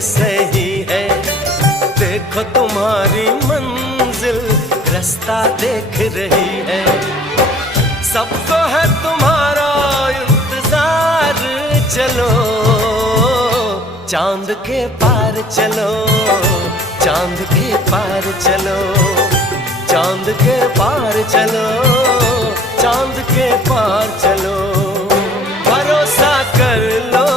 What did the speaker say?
सही है। देखो तुम्हारी मंजिल रास्ता देख रही है। सबको है तुम्हारा इंतजार, चलो चांद के पार चलो, चांद के पार चलो, चांद के पार चलो, चांद के पार चलो। भरोसा कर लो